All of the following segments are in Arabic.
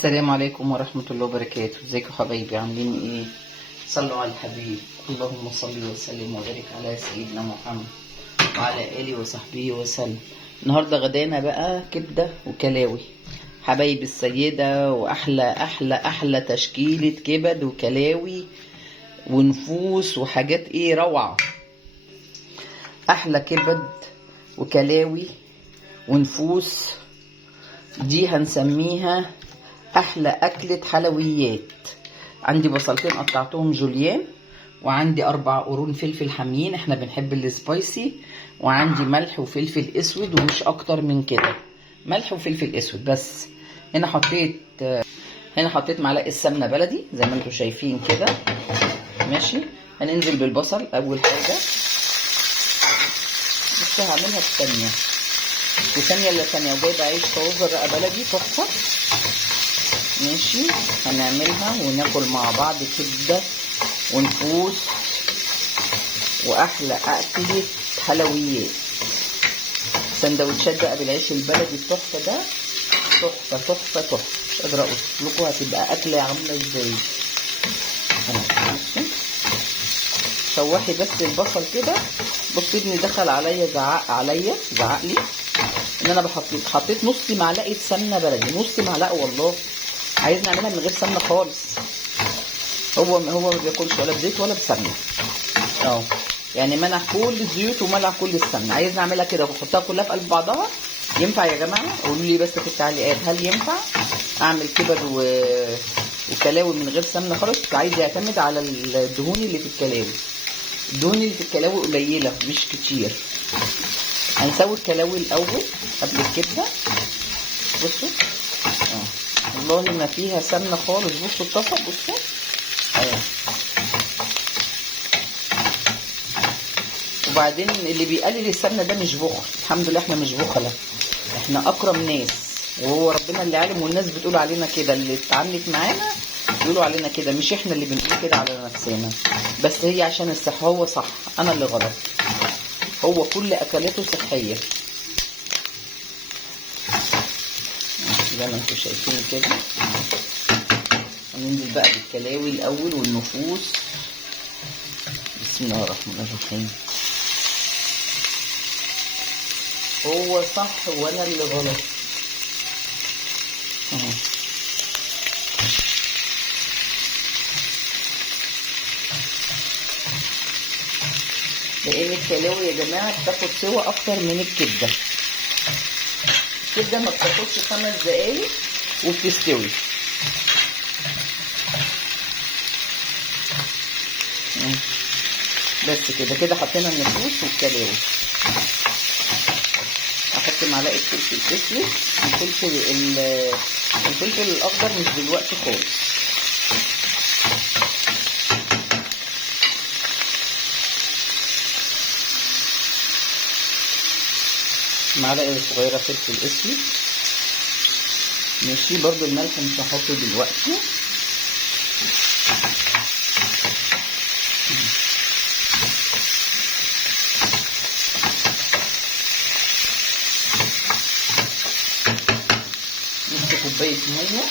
السلام عليكم ورحمة الله وبركاته. ازيكم حبايبي، عاملين ايه؟ صلوا على الحبيب. اللهم صل وسلم وبارك على سيدنا محمد وعلى آله وصحبه وسلم. النهارده غدانا بقى كبدة وكلاوي حبايب السيدة، واحلى احلى احلى تشكيلة كبد وكلاوي ونفوس وحاجات ايه روعة. احلى كبد وكلاوي ونفوس دي هنسميها احلى اكلة حلويات. عندي بصلتين قطعتهم جوليان، وعندي 4 قرون فلفل حاميين، احنا بنحب السبايسي، وعندي ملح وفلفل اسود ومش اكتر من كده، ملح وفلفل اسود بس. هنا حطيت معلقه سمنه بلدي زي ما انتم شايفين كده. ماشي، هننزل بالبصل اول حاجه، بس هعملها في ثانيه الا ثانيه، وجايبه عيش طازه بقى بلدي تحفه. ماشي، هنعملها وناكل مع بعض كبده ونفوس واحلى اكله حلويات. سندوتشات بقى بالعيش البلدي التحفه ده، تحفه تحفه تحفه، مش قادره اوصف لكم هتبقى اكله عامله ازاي. شوحي بس البصل كده. بص ابني دخل عليا زعق لي ان انا حطيت نص معلقه سمنه بلدي، نص معلقه والله. عايز نعملها من غير سمنه خالص. هو ما بياكلش ولا بزيت ولا بسمنه، يعني منع كل الزيوت ومنع كل السمنه. عايز نعملها كده واحطها كلها في قلب بعضها. ينفع يا جماعه؟ قولوا لي بس في التعليقات، هل ينفع اعمل كبد وكلاوي من غير سمنه خالص؟ عايز يعتمد على الدهون اللي في الكلاوي. الدهون اللي في الكلاوي قليله مش كتير. هنسوي الكلاوي الاول قبل الكبده. بصوا والله ما فيها سمنه خالص. بصوا الطاسه، بصوا وبعدين اللي بيقلل السمنه ده مش بخل. الحمد لله احنا مش بخله، احنا اكرم ناس، وهو ربنا اللي عالم، والناس بتقول علينا كده، اللي اتعاملت معانا بيقولوا علينا كده، مش احنا اللي بنقول كده على نفسنا. بس هي عشان الصحه. هو صح، انا اللي غلط. هو كل اكلاته صحيه زي ما انتم شايفين كده. هننزل بقى بالكلاوي الاول والنفوس. بسم الله الرحمن الرحيم. هو صح وانا اللي غلط. لان الكلاوي يا جماعه بتاخد سوا اكتر من الكبده. الكبده ما بتاخدش 5 دقايق وبتستوي. بس كده حطينا النفوس والكلاوي. احط معلقه فلفل اسود. الفلفل الاخضر مش دلوقتي خالص. معلقه صغيره فلفل اسود. ماشي، برضو الملح مش هحطه دلوقتي. نص كوبايه ميه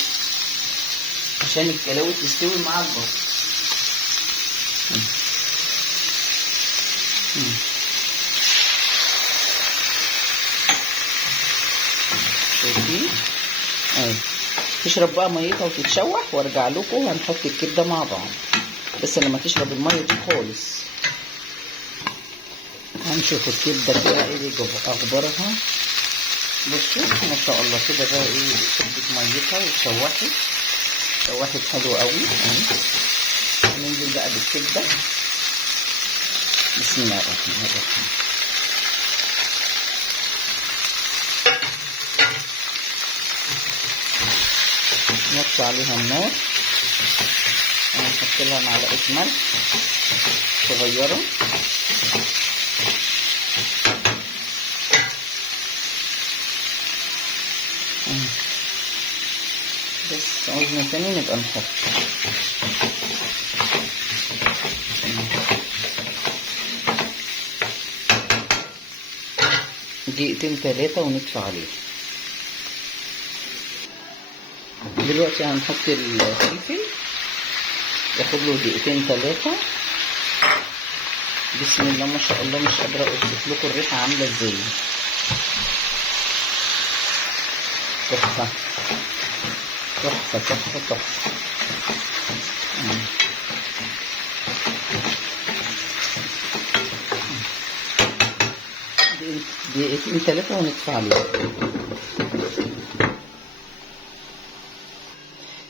عشان الكلاوي تستوي مع البصل. شايفين؟ تشرب بقى ميتها وتتشوح، وارجع لكم هنحط الكبده مع بعض. بس لما تشرب الميه دي خالص هنشوف الكبده كده ايه اخبارها. بصوا ما شاء الله كده بقى ايه، شربت ميتها واتشوحت حلو قوي. ننزل بقى بالكبده. بسم الله الرحمن الرحيم. نوطي عليها النار. هنحط لها معلقه ملح صغيره. بس عاوزنا تاني نبقى نحط. دقيقتين 3 ونطفي عليه. دلوقتي هنحط الفلفل، ياخد له دقيقتين 3. بسم الله ما شاء الله، مش قادره اوصف لكم الريحه عامله ازاي. تحفه تحفه تحفه تحفه. دقيقتين 3 ونطفي عليه.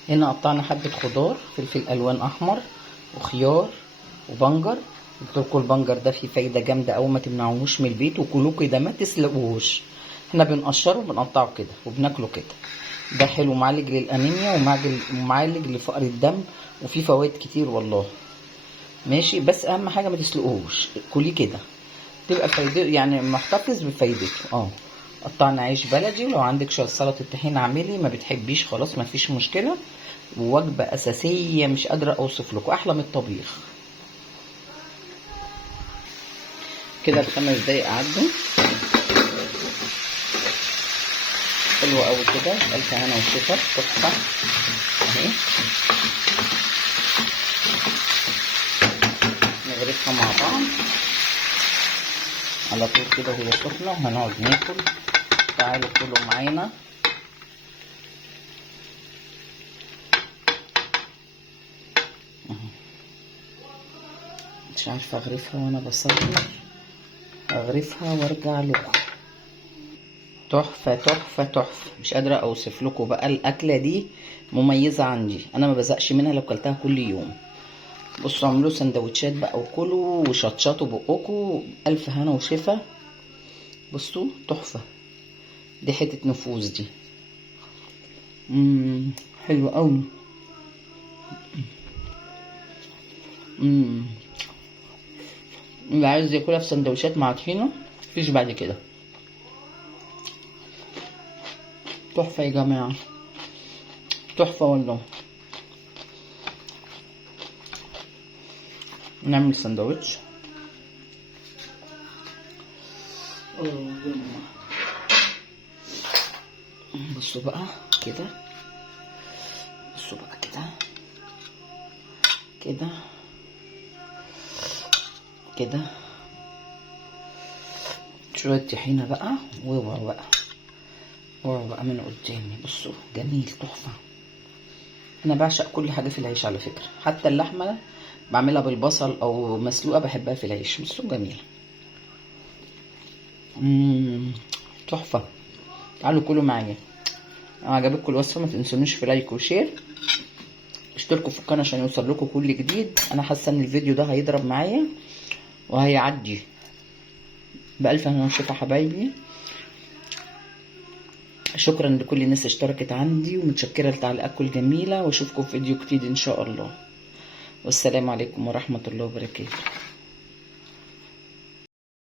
هنا قطعنا حبه خضار، فلفل الوان احمر وخيار وبنجر. قلت لكم البنجر ده فيه فايده جامده قوي، ما تمنعوهوش من البيت وكلوه كده، ما تسلقوهوش. احنا بنقشره وبنقطعه كده وبناكله كده. ده حلو، معالج للانيميا ومعالج لفقر الدم، وفيه فوائد كتير والله. ماشي، بس اهم حاجه ما تسلقوهوش، كليه كده تبقى فايدته، يعني محتفظ بفايدته. قطعنا عيش بلدي، ولو عندك شويه سلطه طحين اعملي، ما بتحبيش خلاص ما فيش مشكله. ووجبه اساسيه مش قادره اوصف لكم، احلى من الطبيخ. كده ال5 دقايق عدوا، حلو قوي كده. الف هنا وشفا، تحفه اهي. نغرفها مع بعض على طول كده وهي سخنه، وهنقعد ناكل. تعالوا كلوا معانا. مش عارفه اغرفها وانا بصور، اغرفها وارجع لكم. تحفه تحفه تحفه، مش قادره اوصف لكم بقى. الاكله دي مميزه عندي، انا ما بزقش منها لو كلتها كل يوم. بصوا اعملوا سندوتشات بقى وكلوا وشطشطوا بقكم، الف هنا وشفا. بصوا تحفه، دي حته نفوذ دي. حلو قوي. اللي عايز ياكلها في سندوتشات مع طحينه مفيش بعد كده. تحفه يا جماعه، تحفه والله. نعمل سندوتش. بصوا بقى كده، بصوا بقى كده كده كده، شويه طحينه بقى، واوعوا بقى، اوعوا بقى من قدامي. بصوا جميل، تحفه. انا بعشق كل حاجه في العيش على فكره، حتى اللحمه بعملها بالبصل او مسلوقه بحبها في العيش. بصوا جميل. تحفه. تعالوا كلوا معايا. لو عجبتكم الوصفه ما تنسونوش في لايك وشير، اشتركوا في القناه عشان يوصل لكم كل جديد. انا حاسه ان الفيديو ده هيضرب معايا وهيعدي بألف هنا وشفا حبايبي. شكرا لكل الناس اشتركت عندي، ومتشكره لتعليقاتكم الجميله، واشوفكم في فيديو جديد ان شاء الله. والسلام عليكم ورحمه الله وبركاته.